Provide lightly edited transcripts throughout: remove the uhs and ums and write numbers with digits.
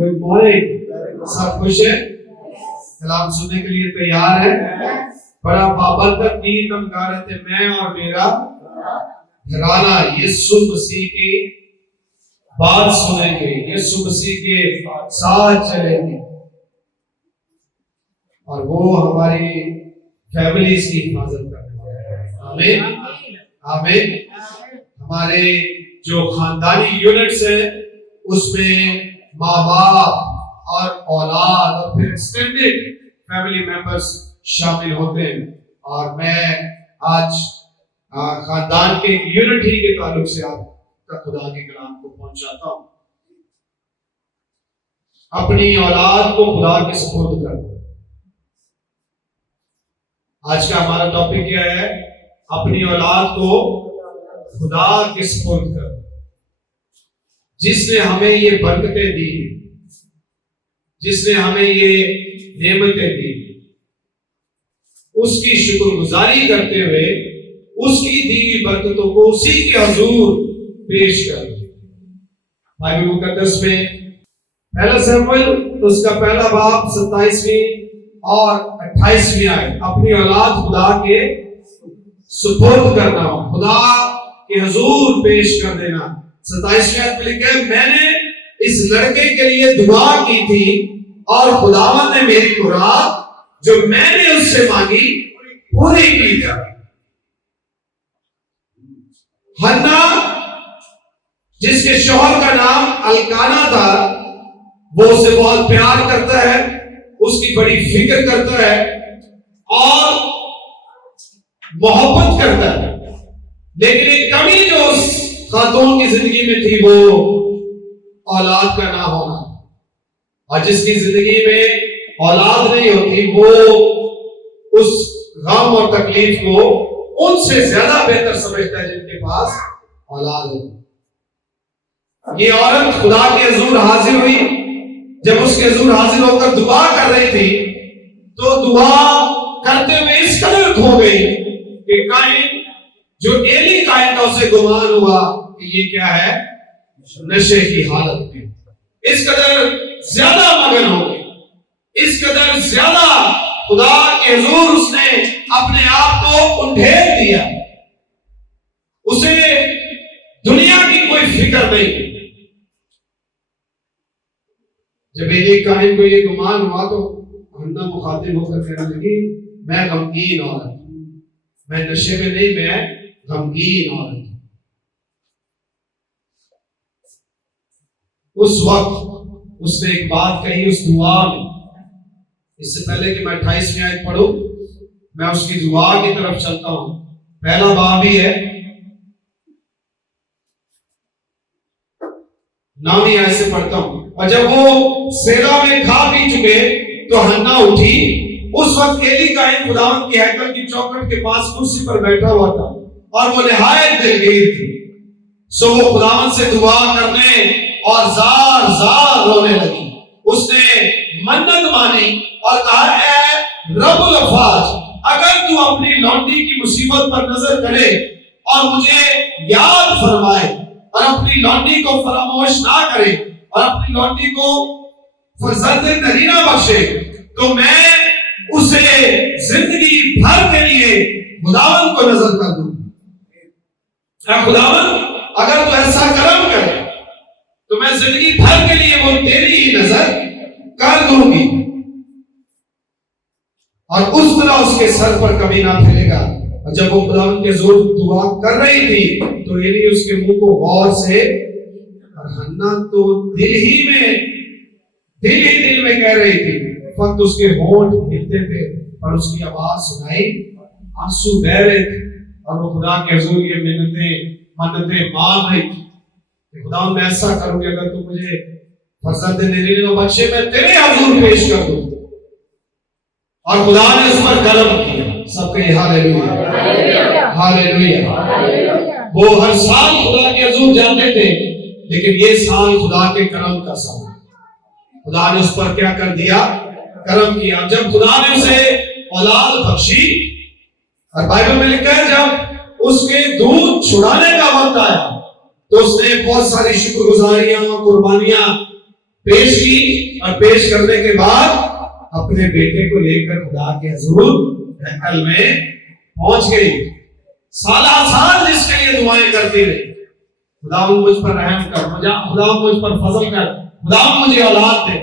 Good morning. सब खुश है? कलाम सुनने के लिए तैयार है? बड़ा बाबरकत गीत हम गा रहे थे, मैं और मेरा घराना यीशु मसीह की बात सुनेंगे, यीशु मसीह के साथ चलेंगे और वो हमारी फैमिलीज की हिफाजत करेंगे। आमीन आमीन। हमारे जो खानदानी यूनिट्स है उसमें माँ बाप और औलाद और फिर एक्सटेंडेड फैमिली मेंबर्स शामिल होते हैं और मैं आज खानदान के यूनिट ही के ताल्लुक से आप तक खुदा के कलाम को पहुंचाता हूं। अपनी औलाद को खुदा के सुपुर्द कर दो। आज का हमारा टॉपिक क्या है? अपनी औलाद को खुदा के सुपुर्द कर दो। जिसने हमें ये बरकतें दी, जिसने हमें ये नेमतें दी, उसकी शुक्रगुजारी करते हुए उसकी दी हुई बरकतों को उसी के हुजूर पेश कर। बाइबल मुकद्दस में पहला शमूएल उसका पहला बाब 27वीं और 28वीं आयत, अपनी औलाद खुदा के सुपुर्द करना, खुदा के हुजूर पेश कर देना। 27वीं आयत में लिखा है, मैंने इस लड़के के लिए दुआ की थी और खुदावंद ने मेरी मुराद जो मैंने उससे मांगी पूरी की है। हन्ना जिसके शौहर का नाम अल्काना था, वो उससे बहुत प्यार करता है, उसकी बड़ी फिक्र करता है और मोहब्बत करता है। लेकिन एक कमी जो उस खातून की जिंदगी में थी वो औलाद का ना होना, और जिसकी जिंदगी में औलाद नहीं होती वो उस गम और तकलीफ को उनसे ज्यादा बेहतर समझता है जिनके पास औलाद हो। ये औरत खुदा के हुजूर हाजिर हुई। जब उसके हुजूर हाजिर होकर दुआ कर रही थी तो दुआ करते हुए इस कदर खो गई कि काइन जो एली काइन था उसे गुमान हुआ कि ये क्या है, नशे की हालत में। इस कदर ज्यादा मगन हो गई, इस कदर ज्यादा खुदा के हुजूर उसने अपने आप को उंडेल दिया। उसे दुनिया की कोई फिक्र नहीं। जब एली काइन को ये गुमान हुआ तो हन्ना मुखातिब होकर कहने लगी, मैं गमगीन औरत, मैं नशे में नहीं, मैं गमगीन औरत। उस वक्त उसने एक बात कही उस दुआ में। इससे पहले कि मैं 28वीं आयत पढ़ूं, मैं उसकी दुआ की तरफ चलता हूं। पहला बाब ही है, 9वीं आयत से पढ़ता हूं। और जब वो सेला में खा पी चुके तो हन्ना उठी। उस वक्त एली काइन खुदावंद की हैकल की चौखट के पास कुर्सी पर बैठा हुआ था और वो निहायत दिलगीर थी। सो वो खुदावंद से दुआ करने और जार जार रोने लगी। उसने मन्नत मानी और कहा, ऐ रब्बुल अफ़वाज, अगर तू अपनी लौंडी की मुसीबत पर नजर करे और मुझे याद फरमाए और अपनी लौंडी को फरामोश ना करे और अपनी लौंडी को फरजंदे नरीना बख्शे, तो मैं उसे जिंदगी भर के लिए खुदावंद को नजर कर दूंगा। खुदावंद, अगर तू ऐसा करम करे तो मैं जिंदगी भर के लिए वो तेरी ही नजर कर दूंगी। और उस तरह उसके सर पर कभी ना फैलेगा। और जब वो खुदावंद के जोर दुआ कर रही थी तो एली उसके मुंह को गौर से, और हन्ना तो दिल में कह रही थी, फक्त उसके होंठ हिलते थे और उसकी आवाज सुनाई, आंसू बह रहे थे और वो खुदा के हुजूर ये मन्नतें मांग रही थी कि खुदा मैं ऐसा करूंगी, अगर तू मुझे फरजंद नरीना बख्शे, मैं तेरे हुजूर पेश कर दूं। और खुदा ने उस पर करम किया। सबके हालेलुया हालेलुया। वो हर साल खुदा के हुजूर जाते थे, लेकिन ये साल खुदा के करम का साल। खुदा ने उस पर क्या कर दिया? करम किया। जब खुदा ने उसे औलाद बख्शी, और बाइबल में लिखा है जब उसके दूध छुड़ाने का वक्त आया तो उसने बहुत सारी शुक्रगुजारियां, कुर्बानियां पेश की और पेश करने के बाद अपने बेटे को लेकर खुदा के हुजूर हैकल में पहुंच गई। साला साल जिसके लिए दुआएं करती रही, खुदा मुझ पर रहम कर, खुदा मुझ पर फजल कर, खुदा मुझे औलाद दे।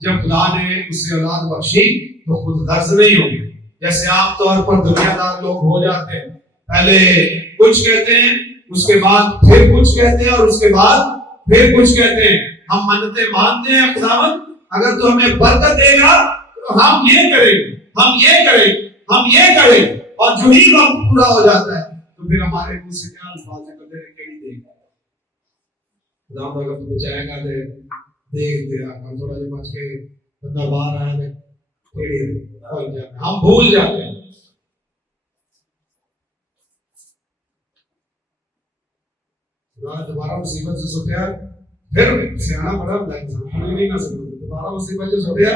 जब खुदा ने उसे औलाद बख्शी तो खुद गर्ज नहीं हुई, जैसे आमतौर पर दुनियादार लोग हो जाते हैं। पहले कुछ कहते हैं, उसके बाद फिर कुछ कहते हैं, और उसके बाद फिर कुछ कहते हैं। हम मन्नतें मानते हैं, खुदावन अगर तू हमें बरकत देगा तो हम ये करेंगे, हम ये करेंगे, हम ये करेंगे, और जो ही वक्त पूरा हो जाता है तो फिर हमारे मुंह से क्या अल्फाज निकलते हैं कि नहीं देगा। खुदावन अगर तू चाहेगा दे देख तेरा काम थोड़ा जो बच के बंदा बाहर आया है, हम भूल जाते हैं। दोबारा मुसीबत से सोचा, फिर सियाना बड़ा नहीं ना सुनो, दोबारा मुसीबत से सोचा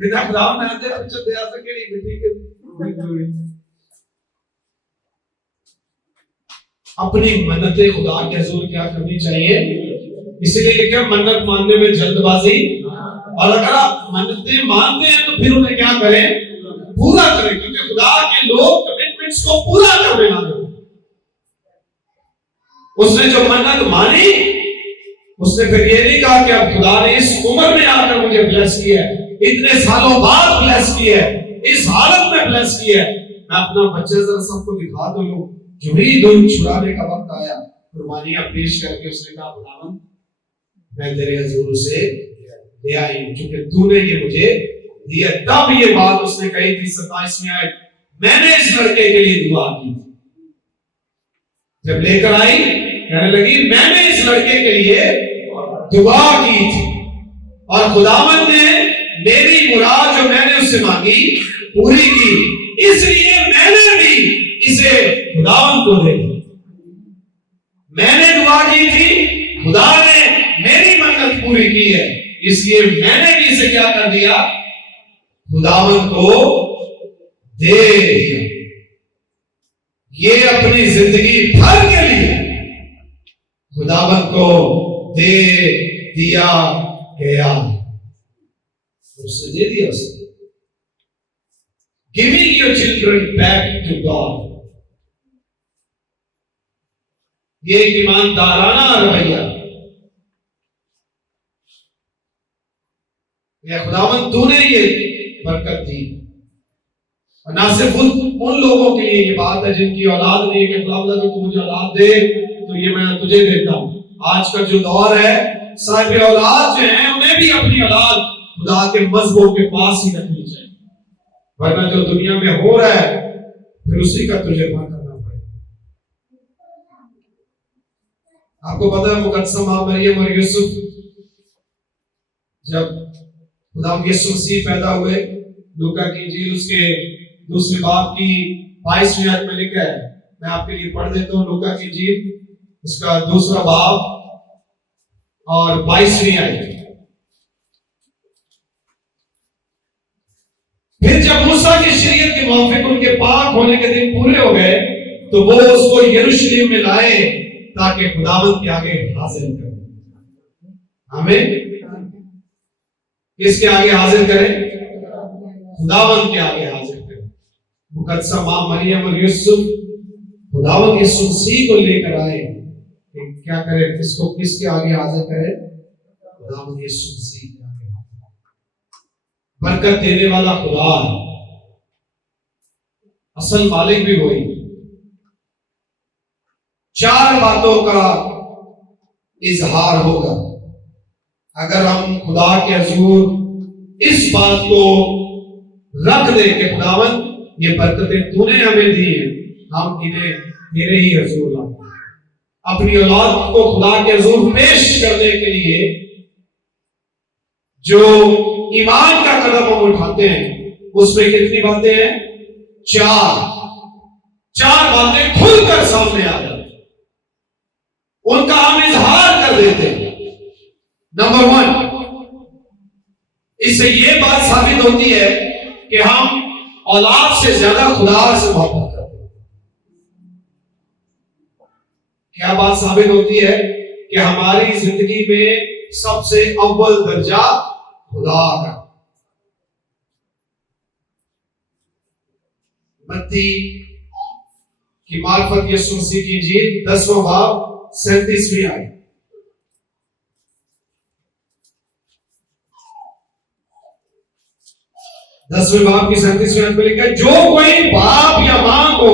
बिना खुदा में आते पिछले दे आ सके नहीं ठीक है। अपनी मन्नतें खुदा के हुजूर क्या करनी चाहिए, इसलिए लिखा मन्नत मानने में जल्दबाजी, और अगर आप मन्नतें मानते हैं तो फिर उन्हें क्या करें, पूरा करें, क्योंकि खुदा के लोग कमिटमेंट्स को पूरा करने वाले। उसने जो मन्नत मानी, उसने फिर ये नहीं कहा कि अब खुदा ने इस उम्र में आकर मुझे ब्लेस किया है, इतने सालों बाद ब्लेस किया है, इस हालत में ब्लेस किया है, मैं अपना बच्चे जरा सबको दिखा दो। जो ही दूध छुड़ाने का वक्त आया, कुर्बानियां पेश करके उसने कहा खुदावन मैं तेरे हुजूर से ले आई क्योंकि तूने ये मुझे दिया। तब ये बात उसने कही थी 27वें आयत, मैंने इस लड़के के लिए दुआ की। जब लेकर आई कहने लगी मैंने इस लड़के के लिए दुआ की थी, और खुदावन ने मेरी मुराद जो मैंने उससे मांगी पूरी की, इसलिए मैंने भी इसे खुदावन को दे दी। मैंने दुआ की थी, खुदा ने मेरी मन्नत पूरी की है, इसलिए मैंने भी इसे क्या कर दिया, खुदावन को दे दिया। ये अपनी जिंदगी भर के लिए खुदावन को दे दिया गया, उसने दे दिया। उसने giving your children back to God, ये एक ईमानदाराना रवैया। या खुदावन तूने ये बरकत दी, और ना सिर्फ उन लोगों के लिए ये बात है जिनकी औलाद नहीं है कि खुदावन अगर तू मुझे औलाद दे तो ये मैं तुझे देता हूं। आज का जो दौर है, साहिब औलाद जो है उन्हें भी अपनी औलाद खुदा के मजहबों के पास ही रखनी चाहिए, वरना जो दुनिया में हो रहा है फिर उसी का तजुर्बा करना पड़ेगा। आपको पता है मुकद्दसा मां मरियम और यूसुफ, जब खुदा यीशु मसीह पैदा हुए, लूका की इंजील उसके दूसरे बाब की 22वीं आयत में लिखा है, मैं आपके लिए पढ़ देता हूं। लूका की इंजील उसका दूसरा बाब और 22वीं आयत। फिर जब मूसा की शरीयत के मुताबिक उनके पाक होने के दिन पूरे हो गए तो वो उसको यरूशलेम में लाए ताकि खुदावंद के आगे हाजिर करें। आमीन। किसके आगे हाजिर करें? खुदावंद के आगे हाजिर करें। मुकद्दसा मां मरियम और यूसुफ खुदावंद यीशु मसीह को लेकर आए, क्या करें, किसको किसके आगे हाजिर करें? खुदावंद यीशु मसीह के आगे। बरकत देने वाला खुदा, असल मालिक भी वही। 4 बातों का इजहार होगा अगर हम खुदा के हुजूर इस बात को रख दे कि खुदावन ये बरकतें तूने हमें दी है, हम इन्हें तेरे ही हुजूर लाते हैं। अपनी औलाद को खुदा के हुजूर पेश करने के लिए जो ईमान का कदम हम उठाते हैं उसमें कितनी बातें हैं? 4 बातें खुलकर सामने आ जाती, उनका हम इजहार कर देते हैं। नंबर 1, इससे ये बात साबित होती है कि हम औलाद से ज्यादा खुदा से मोहब्बत करते हैं। क्या बात साबित होती है? कि हमारी जिंदगी में सबसे अव्वल दर्जा खुदा का। मत्ती की मार्फत यीशु मसीह की इंजील 10वां बाब 37वीं आयत। 10वें बाब की 37वीं आयत में लिखा है, जो कोई बाप या मां को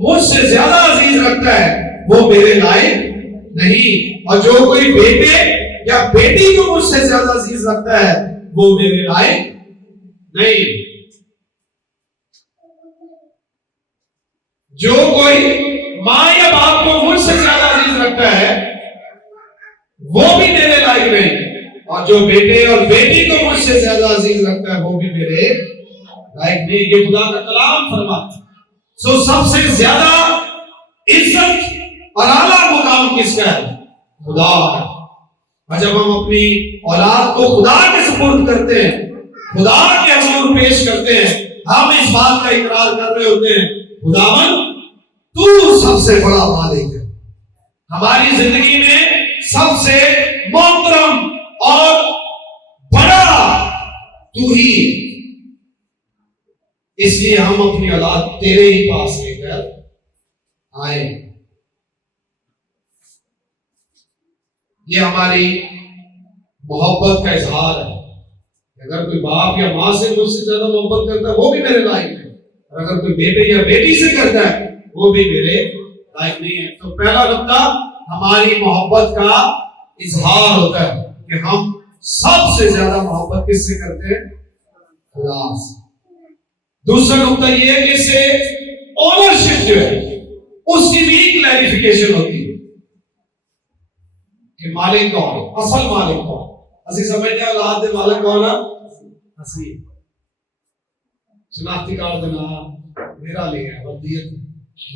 मुझसे ज्यादा अजीज रखता है वो मेरे लायक नहीं, और जो कोई बेटे या बेटी को मुझसे ज्यादा अजीज रखता है वो मेरे लायक नहीं। जो कोई मां या बाप को मुझसे ज्यादा अजीज रखता है वो भी मेरे लायक नहीं, और जो बेटे और बेटी को मुझसे ज्यादा अजीज रखता है वो भी मेरे लायक नहीं। ये खुदा का कलाम फरमाता है। सो सबसे ज्यादा इज्जत और आला मुकाम किसका है? खुदा है। और जब हम अपनी औलाद को खुदा के सुपुर्द करते हैं, खुदा के हुजूर पेश करते हैं, हम इस बात का इकरार कर रहे होते हैं, खुदावन तू सबसे बड़ा मालिक है, हमारी जिंदगी में सबसे मोहतरम और बड़ा तू ही है। इसलिए हम अपनी औलाद तेरे ही पास लेकर आए। ये हमारी मोहब्बत का इजहार है। अगर कोई बाप या मां से मुझसे ज्यादा मोहब्बत करता है वो भी मेरे लायक है, और अगर कोई बेटे या बेटी से करता है वो भी मेरे लायक नहीं है। तो पहला नुक्ता हमारी मोहब्बत का इजहार होता है कि हम सबसे ज्यादा मोहब्बत किससे करते हैं? खुदा से। दूसरा नुक्ता यह है कि इससे ओनरशिप जो है उसकी भी क्लैरिफिकेशन होती है कि मालिक कौन है, असल मालिक कौन। असि समझते हैं औलाद दे मालिक कौन है? असि शनाख्ती कार्ड देना मेरा लिया, वल्दियत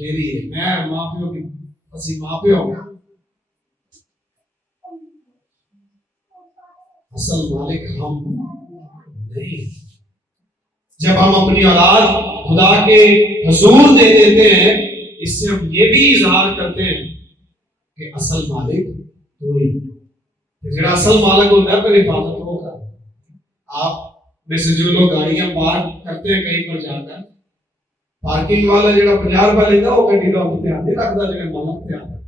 मेरी है, मैं मां प्यो की असि मां प्यो असल मालिक हम नहीं। जब हम अपनी औलाद खुदा के हुजूर दे देते हैं, इससे हम ये भी इजहार करते हैं कि असल मालिक तू ही। जेड़ा असल मालिक होता है फिर हिफाजत वो कर। आप में से जो लोग गाड़ियां पार्क करते हैं कहीं पर जाकर, पार्किंग वाला जेड़ा 50 रुपए लेता वो गड्डी का ध्यान नहीं रखता, जेड़ा मालिक ध्यान रखता।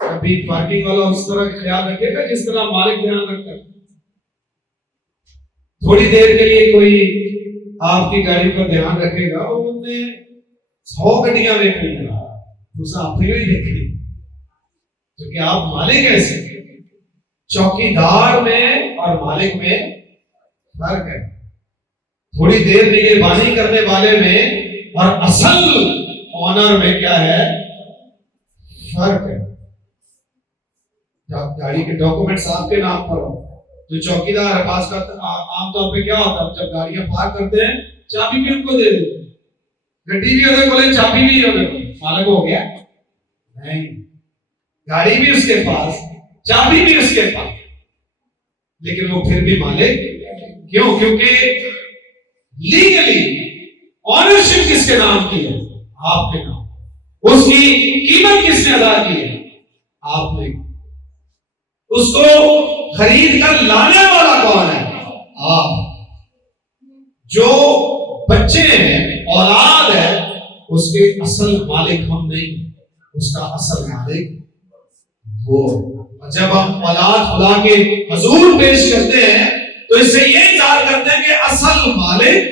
अभी पार्किंग वाला उस तरह ख्याल रखेगा जिस तरह मालिक ध्यान रखता है। थोड़ी देर के लिए कोई आपकी गाड़ी का ध्यान रखेगा, उन्होंने 100 गड्डियां देख ली, दूसरा अपनी ही देखी, क्योंकि आप मालिक ऐसे। चौकीदार में और मालिक में फर्क है। थोड़ी देर निगहबानी करने वाले में और असल ऑनर में क्या है? फर्क है। जब गाड़ी के डॉक्यूमेंट्स आपके नाम पर हो, जो चौकीदार है पास का आमतौर पे क्या होता है, जब गाड़ियां पार्क करते हैं चाबी भी उनको दे देते हैं, गड्डी भी होते बोले चाबी भी होते, मालिक हो गया नहीं, गाड़ी भी उसके पास, चाबी भी उसके पास, लेकिन वो फिर भी मालिक क्यों? क्योंकि लीगली ऑनरशिप किसके नाम की है? आपके नाम। उसकी कीमत किसने अदा की है? आपने। उसको खरीद कर लाने वाला कौन है? आप। जो बच्चे हैं, औलाद है, उसके असल मालिक हम नहीं, उसका असल मालिक वो। जब हम औलाद खुदा के हुजूर पेश करते हैं तो इससे ये इज़हार करते हैं कि असल मालिक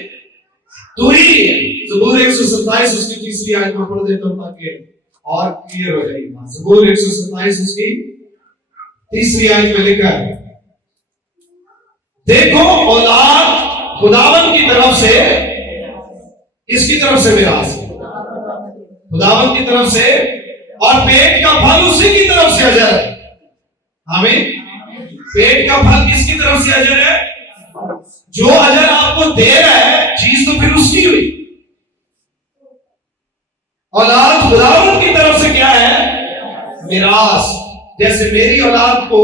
तू ही है। ज़बूर 127 उसकी तीसरी आयत में पढ़ देता हूं ताकि और क्लियर हो जाए बात। ज़बूर 127 उसकी तीसरी आयत में लिखा है, देखो औलाद खुदावन की तरफ से, किसकी तरफ से? मिरास, खुदावन की तरफ से, और पेट का फल उसी की तरफ से अजर है। आमीन। पेट का फल किसकी तरफ से अजर है? जो अजर आपको दे रहा है चीज तो फिर उसकी हुई। औलाद खुदावन की तरफ से क्या है? मिरास। जैसे मेरी औलाद को,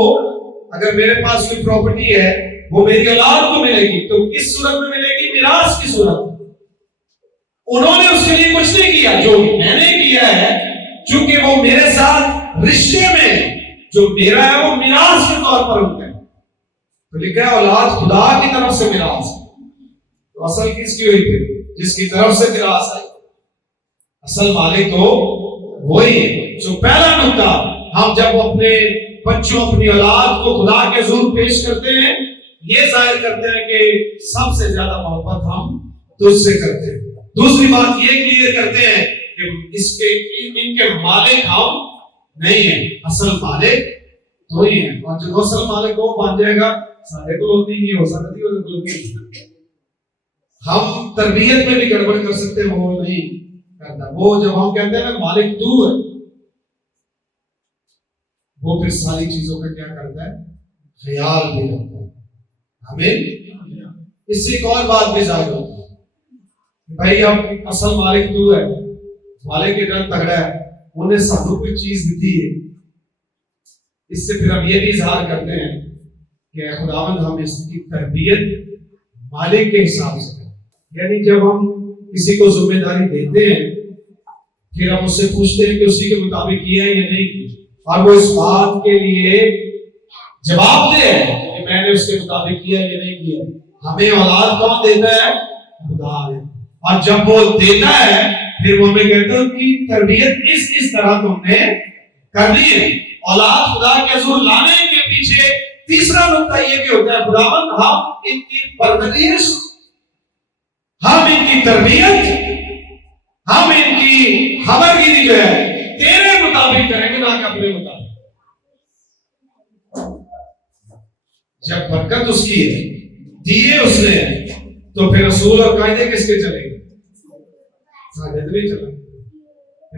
अगर मेरे पास कोई प्रॉपर्टी है वो मेरी औलाद को मिलेगी, तो किस सूरत में मिलेगी? मिरास की सूरत। उन्होंने उसके लिए कुछ नहीं किया, जो मैंने किया है चूंकि वो मेरे साथ रिश्ते में जो मेरा है वो मिरास के तौर पर उनका है। तो लिखा है औलाद खुदा की तरफ से मिरास। तो असल किसकी हुई फिर? जिसकी तरफ से मिरास आई, असल मालिक तो वही है। तो पहला नुकता, हम जब अपने बच्चों अपनी औलाद को खुदा के हुजूर पेश करते हैं, ये जाहिर करते हैं कि सबसे ज्यादा मोहब्बत हम तुझसे करते हैं। दूसरी बात ये क्लियर करते हैं कि इनके मालिक हम नहीं है, असल मालिक तो ही है। और जो असल मालिक वो बन जाएगा, सारे को नहीं हो सकती। हम तरबियत में भी गड़बड़ कर सकते हैं, वो नहीं करता। वो जब हम कहते हैं ना मालिक तू है, वो फिर सारी चीजों का क्या करता है? ख्याल भी रखता है। हमें इससे एक और बात भी जाहिर होती है, भाई अब असल मालिक तू है, मालिक इतना तगड़ा है, उन्हें सानू कोई चीज दी है। इससे फिर हम ये भी इजहार करते हैं कि खुदावंद हम इसकी तरबियत मालिक के हिसाब से करें। यानी जब हम किसी को जिम्मेदारी देते हैं, फिर हम उससे पूछते हैं कि उसी के मुताबिक किया है या नहीं किया, और वो इस बात के लिए जवाब दे कि मैंने उसके मुताबिक किया या नहीं किया। हमें औलाद कौन देता है? खुदा है। और जब वो देता है, फिर वो हमें कहता है कि तरबियत इस तरह तुमने करनी है। औलाद खुदा के हुजूर लाने के पीछे तीसरा नुकता ये भी होता है, खुदावंद हम इनकी परवरिश, हम इनकी तरबियत, हम इनकी खबरगिरी जो है तेरे मुताबिक करेंगे, ना कि अपने मुताबिक। जब बरकत उसकी है, दिए उसने, तो फिर रसूल और कायदे किसके चलेंगे? साढ़े तो नहीं चला।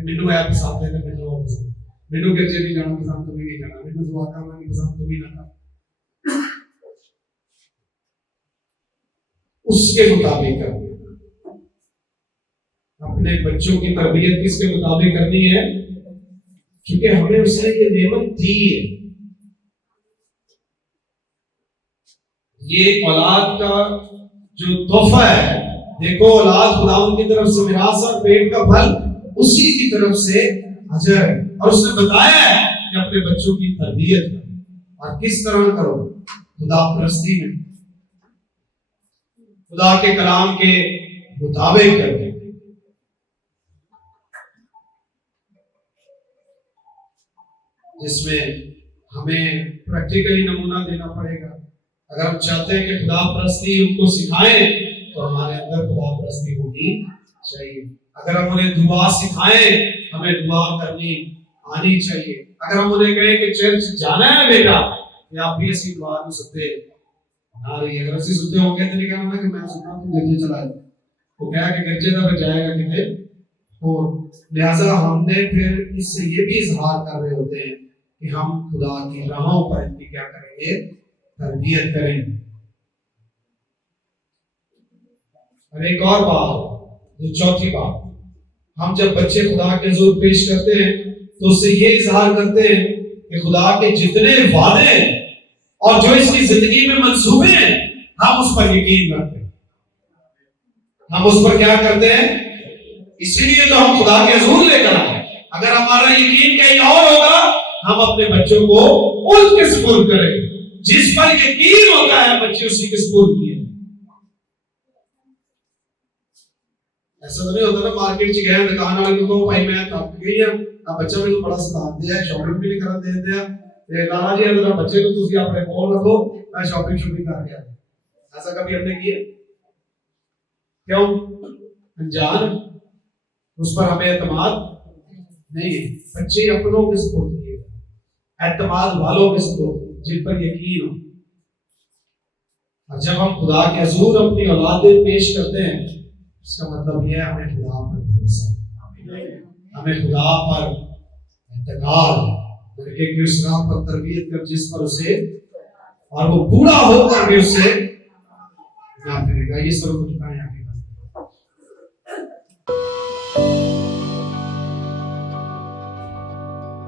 मैनू ऐ पसंद है, मैनू वो पसंद, मैनू गिरजे नहीं जाना पसंद, तुम्हें नहीं जाना, मैनू दुआ करना नहीं पसंद, तुम्हें ना करना। उसके मुताबिक करना। अपने बच्चों की तरबियत किसके मुताबिक करनी है? क्योंकि हमें उसने ये नेमत दी है। ये औलाद का जो तोहफा है, देखो औलाद खुदावंद की तरफ से मिरास और पेट का फल उसी की तरफ से अजर है। और उसने बताया है कि अपने बच्चों की तरबियत करो। और किस तरह करो? खुदा परस्ती में, खुदा के कलाम के मुताबिक करो। जिसमें हमें प्रैक्टिकली नमूना देना पड़ेगा। अगर हम चाहते हैं कि खुदा परस्ती उनको सिखाएं, तो हमारे अंदर खुदा परस्ती होनी चाहिए। अगर हम उन्हें दुआ सिखाएं, हमें दुआ करनी आनी चाहिए। अगर हम उन्हें कहें कि चर्च जाना है बेटा, या आप भी ऐसी दुआ नहीं सुनते आ रही है, अगर ऐसी सुनते होंगे तो नहीं कहना कि मैं सुना तुम गिरजे चला जाए, वो कहा कि गिरजे का फिर जाएगा कितने। और लिहाजा हमने फिर इससे ये भी इजहार कर रहे होते हैं कि हम खुदा की राहों पर इनकी क्या करेंगे? तरबियत करेंगे। और एक और बात, जो चौथी बात, हम जब बच्चे खुदा के हुजूर पेश करते हैं, तो उससे ये इजहार करते हैं कि खुदा के जितने वादे और जो इसकी जिंदगी में मंसूबे हैं, हम उस पर यकीन रखते हैं। हम उस पर क्या करते हैं? इसीलिए तो हम खुदा के हुजूर लेकर आए। अगर हमारा यकीन कहीं और होगा, हम अपने बच्चों को उसके सुपुर्द करेंगे। जिस पर यकीन होता है, बच्चे उसी के सुपुर्द किए। ऐसा तो नहीं होता ना, मार्केट च गया, दुकान वाले को भाई मैं थक गई हां, आ बच्चा मेनू बड़ा सतांदे है, शॉपिंग भी नहीं करा देंदे आ, ते लाला जी अगर बच्चे को तुसी अपने कोल रखो, मैं शॉपिंग कर गया। ऐसा कभी हमने किया? क्यों? अनजान, उस पर हमें एतमाद नहीं है। बच्चे अपनों के सुपुर्द किए, एतमाद वालों के सुपुर्द, जिन पर यकीन हो। और जब हम खुदा के हुजूर अपनी औलादें पेश करते हैं, इसका मतलब यह है हमें खुदा पर भरोसा है, हमें खुदा पर इत्तेकाल करके कि उस राह पर तरबियत कर जिस पर उसे, और वो बूढ़ा होकर भी उससे ना फिरेगा। ये सब कुछ